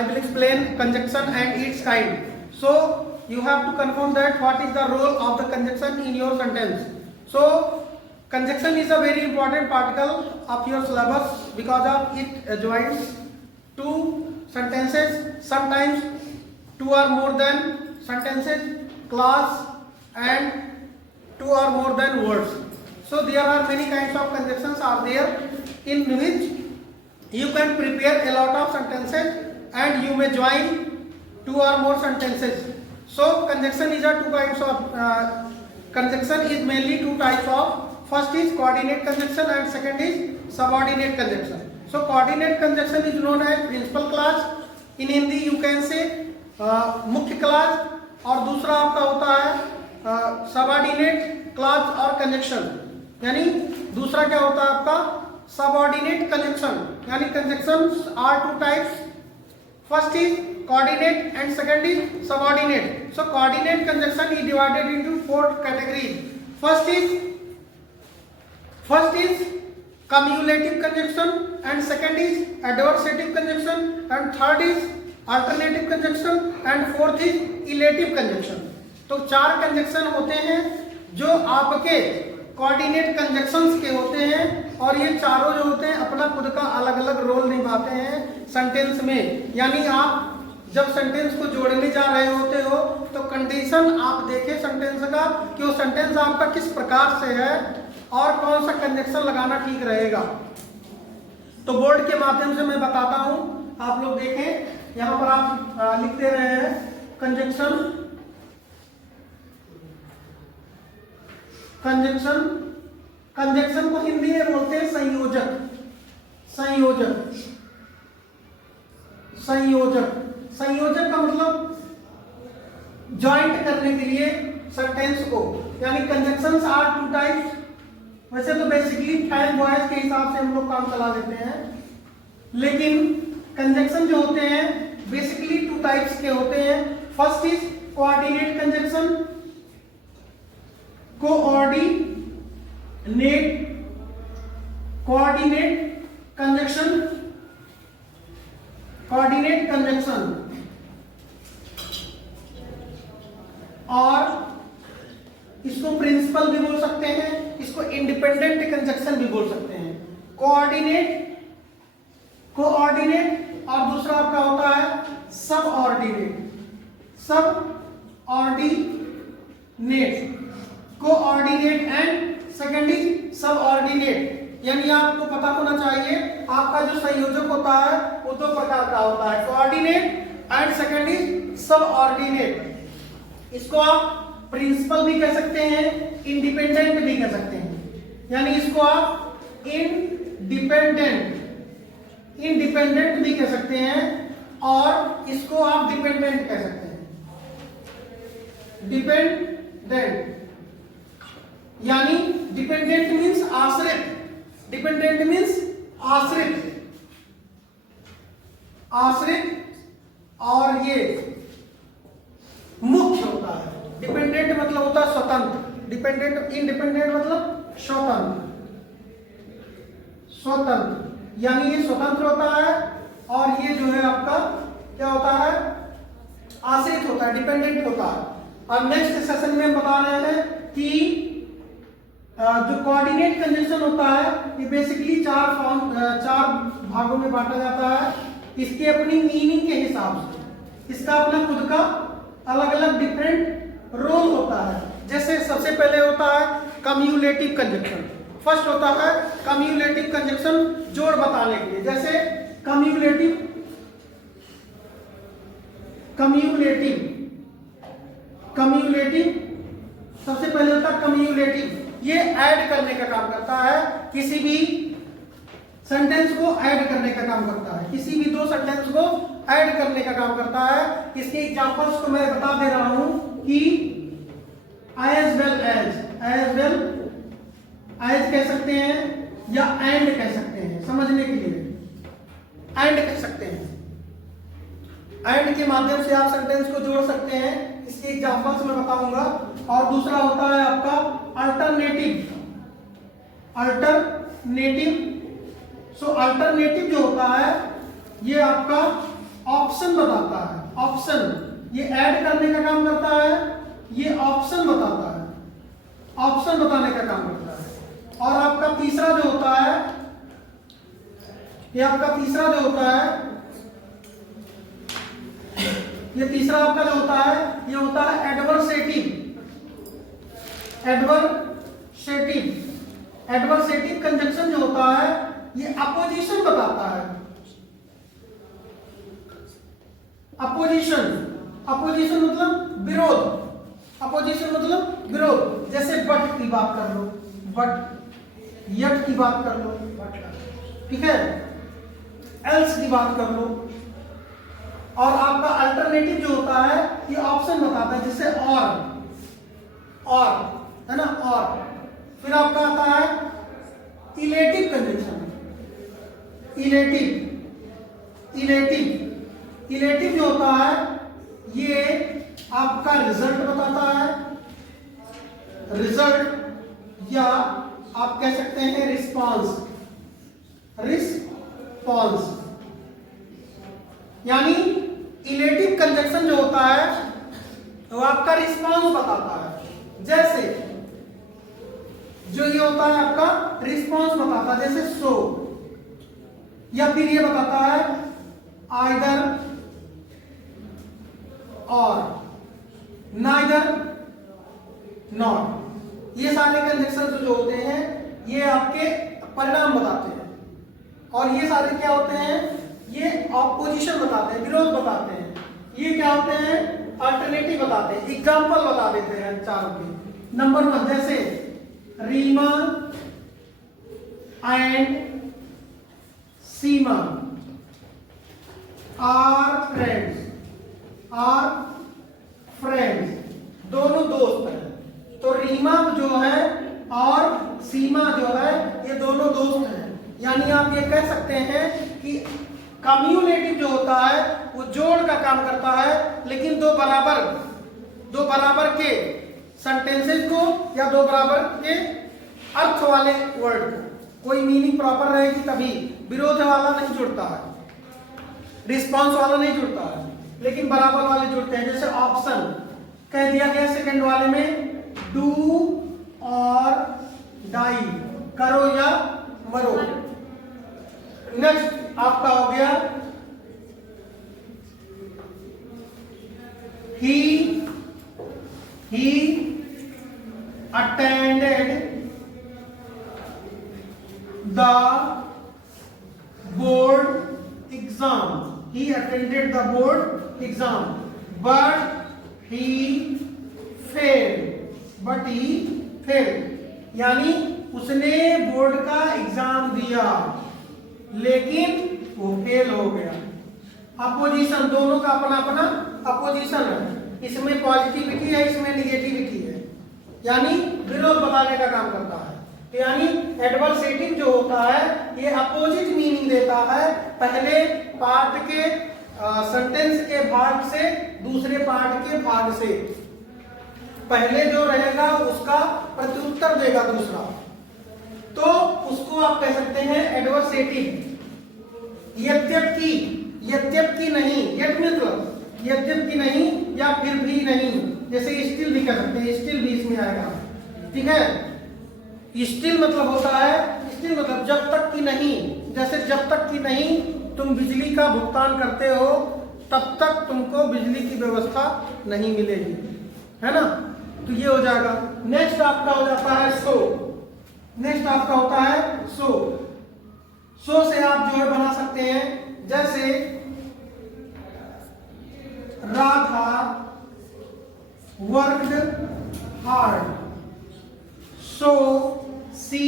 I will explain conjunction and its kind. So you have to confirm that what is the role of the conjunction in your sentence. So conjunction is a very important particle of your syllabus because of it joins two sentences, sometimes two or more than sentences, clause and two or more than words. So there are many kinds of conjunctions are there in which you can prepare a lot of sentences and you may join two or more sentences. So conjunction is a two kinds of conjunction is mainly two types of. First is coordinate conjunction and second is subordinate conjunction. So coordinate conjunction is known as principal clause. In Hindi you can say मुख्य class और दूसरा आपका होता है subordinate class और conjunction, यानी दूसरा क्या होता है आपका सबऑर्डिनेट कंजक्शन, यानी conjunctions are two types. First is coordinate and second is subordinate. So coordinate conjunction is divided into four categories. First is cumulative conjunction and second is adversative conjunction and third is alternative conjunction and fourth is elative conjunction. तो चार conjunction होते हैं जो आपके coordinate conjunctions के होते हैं और ये चारों जो होते हैं अपना खुद का अलग अलग रोल निभाते हैं सेंटेंस में. यानी आप जब सेंटेंस को जोड़ने जा रहे होते हो तो कंडीशन आप देखें सेंटेंस का कि वो सेंटेंस आपका किस प्रकार से है और कौन सा कंजक्शन लगाना ठीक रहेगा. तो बोर्ड के माध्यम से मैं बताता हूं, आप लोग देखें यहां पर आप लिख दे रहे हैं कंजक्शन. कंजक्शन कंजक्शन को हिंदी में बोलते हैं संयोजक. संयोजक संयोजक संयोजक का मतलब जॉइंट करने के लिए सेंटेंस को, यानी कंजक्शंस आर टू टाइप्स. वैसे तो बेसिकली फाइव बॉयज के हिसाब से हम लोग काम चला देते हैं, लेकिन कंजक्शन जो होते हैं बेसिकली टू टाइप्स के होते हैं. First is coordinate conjunction. Coordinate conjunction coordinate conjunction और इसको प्रिंसिपल भी बोल सकते हैं, इसको इंडिपेंडेंट कंजक्शन भी बोल सकते हैं. कोऑर्डिनेट और दूसरा आपका होता है subordinate. Coordinate and second is subordinate. यानी आपको पता होना चाहिए आपका जो संयोजक होता है वो दो प्रकार का होता है, coordinate and second is subordinate. इसको आप प्रिंसिपल भी कह सकते हैं, इंडिपेंडेंट भी कह सकते हैं. यानी इसको आप इंडिपेंडेंट भी कह सकते हैं और इसको आप डिपेंडेंट कह सकते हैं. डिपेंडेंट यानी डिपेंडेंट मींस आश्रित. डिपेंडेंट मींस आश्रित और ये मुख्य होता है. डिपेंडेंट मतलब होता है स्वतंत्र, डिपेंडेंट इंडिपेंडेंट मतलब स्वतंत्र, यानी ये स्वतंत्र होता है और ये जो है आपका क्या होता है आश्रित होता है, डिपेंडेंट होता है. अब नेक्स्ट सेशन में बता रहे हैं कि जो कोऑर्डिनेट कंजक्शन होता है ये बेसिकली चार भागों में बांटा जाता है. इसकी अपनी मीनिंग के हिसाब से इसका अपना खुद का अलग अलग डिफरेंट रोल होता है. जैसे सबसे पहले होता है कम्युलेटिव कंजक्शन. फर्स्ट होता है कम्युलेटिव कंजक्शन जोड़ बताने के लिए. जैसे कम्युलेटिव सबसे पहले होता है कम्युलेटिव. ये ऐड करने का काम करता है, किसी भी सेंटेंस को ऐड करने का काम करता है, किसी भी दो सेंटेंस को ऐड करने का काम करता है. इसके एग्जांपल्स को मैं बता दे रहा हूं कि as well as कह सकते हैं या and कह सकते हैं. समझने के लिए and कह सकते हैं. and के माध्यम से आप सेंटेंस को जोड़ सकते हैं. इसके एग्जांपल्स मैं बताऊंगा. और दूसरा होता है आपका अल्टरनेटिव. सो अल्टरनेटिव जो होता है ये आपका ऑप्शन ऑप्शन, ये ऐड करने का काम करता है, ये ऑप्शन बताता है, ऑप्शन बताने का काम करता है। और आपका तीसरा जो होता है, ये आपका तीसरा जो होता है, ये तीसरा आपका जो होता है, ये होता है एडवर्सेटिव। एडवर्सेटिव कंजंक्शन जो होता है, ये अपोजिशन बताता है। अपोजिशन मतलब विरोध, अपोजिशन मतलब विरोध। जैसे बट की बात कर लो, बट, यट की बात कर लो, ठीक है, एल्स की बात कर लो। और आपका अल्टरनेटिव जो होता है, ये ऑप्शन बताता है, जैसे और है ना, और। फिर आपका आता है इलेटिव कंजंक्शन। इलेटिव जो होता है, ये आपका रिजल्ट बताता है, रिजल्ट, या आप कह सकते हैं रिस्पॉन्स। यानी इलेटिव कंजंक्शन जो होता है वो आपका रिस्पॉन्स बताता है। जैसे जो ये होता है आपका रिस्पॉन्स बताता है, जैसे सो, या फिर ये बताता है आइदर और, नाइदर नॉट। ये सारे कंजंक्शन जो होते हैं, ये आपके परिणाम बताते हैं। और ये सारे क्या होते हैं, ये ऑपोजिशन बताते हैं, विरोध बताते हैं। ये क्या होते हैं, अल्टरनेटिव बताते हैं। एग्जाम्पल बता देते हैं चारों के। नंबर 1, जैसे Reema and Seema are friends, दोनों दोस्त हैं। तो रीमा जो है और सीमा जो है, ये दोनों दोस्त हैं। यानी आप ये कह सकते हैं कि कम्युलेटिव जो होता है वो जोड़ का काम करता है, लेकिन दो बराबर के सेंटेंसेस को या दो बराबर के अर्थ वाले वर्ड को, कोई मीनिंग प्रॉपर रहेगी तभी, विरोध वाला नहीं जुड़ता है, रिस्पॉन्स वाला नहीं जुड़ता है, लेकिन बराबर वाले जुड़ते हैं। जैसे ऑप्शन कह दिया गया सेकंड वाले में, डू और डाई, करो या मरो। नेक्स्ट आपका हो गया he attended the board exam but he failed यानी उसने बोर्ड का एग्जाम दिया लेकिन वो फेल हो गया। अपोजिशन, दोनों का अपना अपना अपोजिशन है, इसमें पॉजिटिविटी है, इसमें निगेटिविटी है, यानी विरोध बताने का काम करता है। तो यानी एडवर्सेटिव जो होता है ये अपोजिट मीनिंग देता है, पहले पार्ट के सेंटेंस के भाग से दूसरे पार्ट के भाग से, पहले जो रहेगा उसका प्रत्युत्तर देगा दूसरा, तो उसको आप कह सकते हैं एडवर्सेटिव। यद्यपि नहीं, यट मतलब यद्यपि नहीं या फिर भी नहीं, जैसे स्टिल भी कह सकते हैं, स्टिल भी इसमें आएगा, ठीक है। स्टिल मतलब होता है, स्टिल मतलब जब तक कि नहीं, जैसे जब तक कि नहीं तुम बिजली का भुगतान करते हो तब तक तुमको बिजली की व्यवस्था नहीं मिलेगी, है ना। तो ये हो जाएगा। नेक्स्ट आपका हो जाता है सो। नेक्स्ट आपका होता है सो से आप जो है बना सकते हैं, जैसे Radha worked hard, so she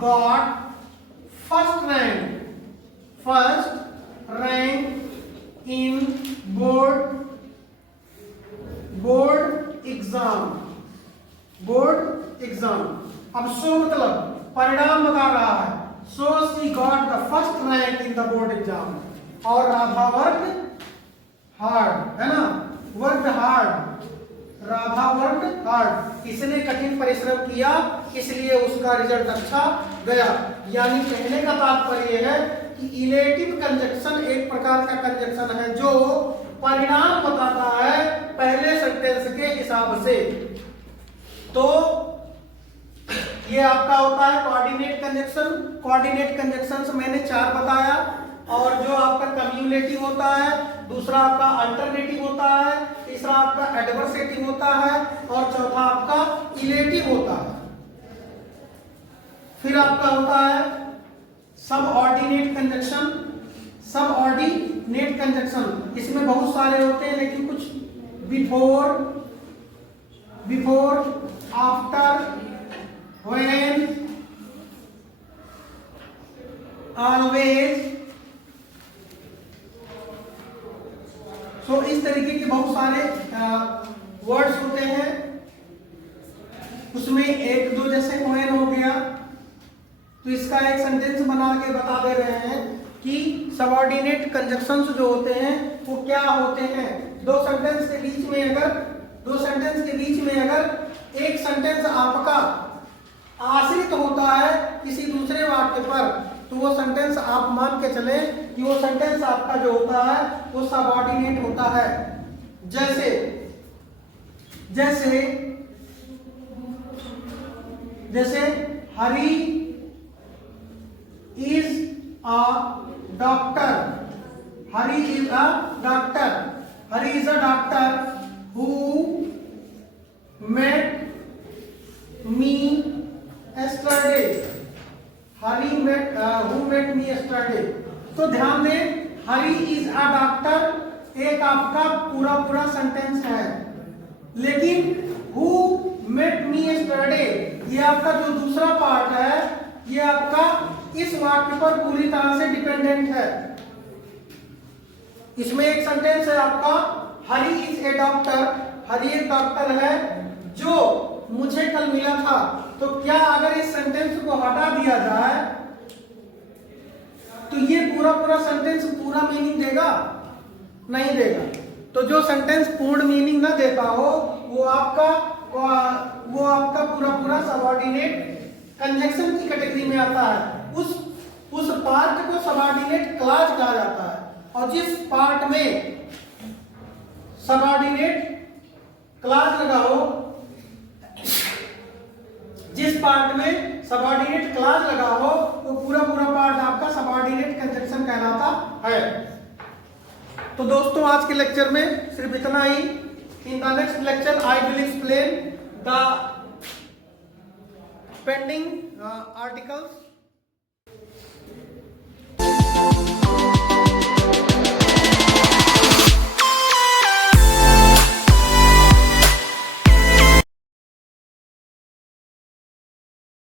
got first rank in board exam. अब सो मतलब परिणाम बता रहा है, so she got the first rank in the board exam. और राधा वर्कड हार्ड, है ना, राधा वर्कड हार्ड, इसने कठिन परिश्रम किया इसलिए उसका रिजल्ट अच्छा गया। यानी कहने का तात्पर्य है कि इलेटिव कंजक्शन एक प्रकार का कंजक्शन है जो परिणाम बताता है पहले सेंटेंस के हिसाब से। तो ये आपका होता है कोऑर्डिनेट कंजक्शन। कोऑर्डिनेट कंजक्शन मैंने 4 बताया, और जो आपका कम्युलेटिव होता है, दूसरा आपका अल्टरनेटिव होता है, तीसरा आपका एडवर्सेटिव होता है, और चौथा आपका इलेटिव होता है। फिर आपका होता है सबऑर्डिनेट कंजक्शन। सबऑर्डिनेट कंजक्शन इसमें बहुत सारे होते हैं, लेकिन कुछ बिफोर, आफ्टर, व्हेन, ऑलवेज। तो इस तरीके के बहुत सारे वर्ड्स होते हैं। उसमें एक दो जैसे व्हेन हो गया, तो इसका एक सेंटेंस बना के बता दे रहे हैं कि सबऑर्डिनेट कंजक्शंस जो होते हैं वो क्या होते हैं। दो सेंटेंस के बीच में अगर एक सेंटेंस आपका आश्रित होता है किसी दूसरे वाक्य पर, तो वो सेंटेंस आप मान के चले कि वो सेंटेंस आपका जो होता है वो सबऑर्डिनेट होता है। जैसे Hari is a doctor. Hari is a doctor who met me yesterday। Who met me yesterday। तो ध्यान दें, हरी इज अ डॉक्टर एक आपका पूरा सेंटेंस है, लेकिन हु met me yesterday ये आपका जो दूसरा पार्ट है ये आपका इस वाक्य पर पूरी तरह से डिपेंडेंट है। इसमें एक सेंटेंस है आपका हरी इज ए डॉक्टर। हरी एक डॉक्टर है जो मुझे कल मिला था। तो क्या अगर इस सेंटेंस को हटा दिया जाए तो ये पूरा सेंटेंस पूरा मीनिंग देगा? नहीं देगा। तो जो सेंटेंस पूर्ण मीनिंग ना देता हो वो आपका पूरा सबऑर्डिनेट कंजक्शन की कैटेगरी में आता है। उस पार्ट को सबऑर्डिनेट क्लॉज कहा जाता है। और जिस पार्ट में सबऑर्डिनेट क्लॉज लगा हो, वो पूरा पार्ट आपका सबऑर्डिनेट कंजक्शन कहलाता है। तो दोस्तों आज के लेक्चर में सिर्फ इतना ही। In the next lecture I will explain the pending articles